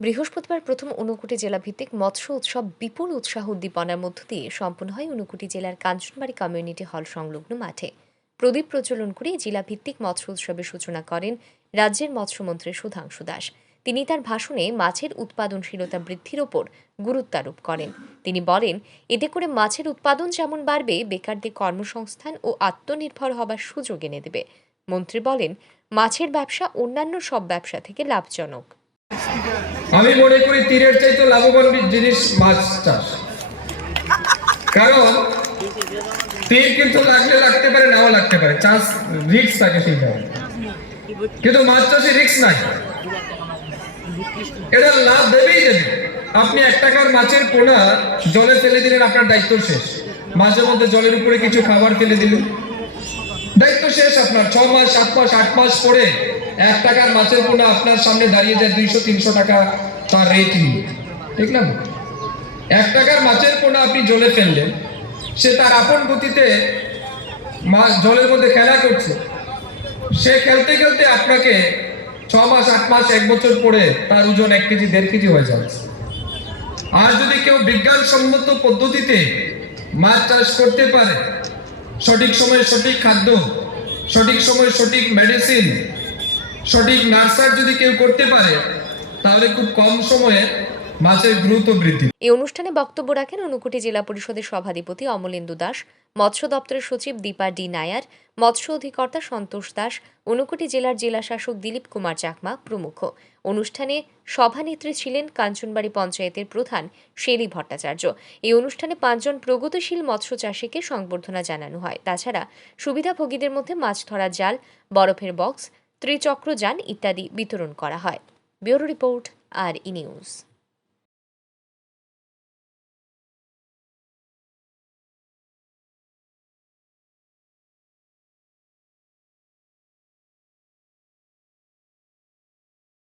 বৃহস্পতিবার প্রথম ঊনকোটি জেলাভিত্তিক মৎস্য উৎসব বিপুল উৎসাহ উদ্দীপনার মধ্য দিয়ে সম্পন্ন হয় ঊনকোটি জেলার কাঞ্চনবাড়ি কমিউনিটি হল সংলগ্ন মাঠে। প্রদীপ প্রজ্বলন করে জেলাভিত্তিক মৎস্য উৎসবের সূচনা করেন রাজ্যের মৎস্যমন্ত্রী সুধাংশু দাস। তিনি তার ভাষণে মাছের উৎপাদনশীলতা বৃদ্ধির ওপর গুরুত্বারোপ করেন। তিনি বলেন, এতে করে মাছের উৎপাদন যেমন বাড়বে, বেকারদের কর্মসংস্থান ও আত্মনির্ভর হবার সুযোগ এনে দেবে। মন্ত্রী বলেন, মাছের ব্যবসা অন্যান্য সব ব্যবসা থেকে লাভজনক। আমি মনে করি তীরের চাইতে লাভবান জিনিস মাছ চাষ। কারণ তীর কিন্তু লাগলে লাগতে পারে, নাও লাগতে পারে। চাষ রিক্স থাকে সেই কারণে কিন্তু মাছ চাষে রিক্স নাই। এটা লাভ দেবেই দেবে আপনি এক টাকার মাছের পোনা জলে ফেলে দিলেন, আপনার দায়িত্ব শেষ। মাঝে মধ্যে জলের উপরে কিছু খাবার ফেলে দিলেন। দায়িত্ব শেষ আপনার। ছ মাস, সাত মাস, আট মাস পরে এক টাকার মাছের পোনা আপনার সামনে দাঁড়িয়ে যায় দুইশো, তিনশো টাকা তার রেট ঠিক না এক টাকার মাছের পোনা আপনি জলে ফেললেন, সে তার আপন গতিতে মাছ জলের মধ্যে খেলা করছে। সে খেলতে খেলতে আপনাকে ছ মাস, আট মাস, এক বছর পরে তার ওজন এক কেজি, দেড় কেজি হয়ে যাচ্ছে আর যদি কেউ বিজ্ঞানসম্মত পদ্ধতিতে মাছ চাষ করতে পারে, সঠিক সময়ে সঠিক খাদ্য, সঠিক সময়ে সঠিক মেডিসিন সঠিক নার্সার যদি কেউ করতে পারে, তাহলে খুব কম সময়ে মাছের দ্রুত বৃদ্ধি। এই অনুষ্ঠানে বক্তব্য রাখেন ঊনকোটি জেলা পরিষদের সভাধিপতি অমলেন্দু দাস, মৎস্য দপ্তরের সচিব দীপা ডি নায়ার, মৎস্য অধিকর্তা সন্তোষ দাস ঊনকোটি জেলার জেলা শাসক দিলীপ কুমার চাকমা প্রমুখ। অনুষ্ঠানে সভানেত্রী ছিলেন কাঞ্চনবাড়ি পঞ্চায়েতের প্রধান শেরি ভট্টাচার্য। এই অনুষ্ঠানে পাঁচজন প্রগতিশীল মৎস্য চাষীকে সংবর্ধনা জানানো হয়। তাছাড়া সুবিধাভোগীদের মধ্যে মাছ ধরার জাল, বরফের বক্স ত্রিচক্র যান ইত্যাদি বিতরণ করা হয়। ব্যুরো রিপোর্ট আর ইনিউজ নিউজ।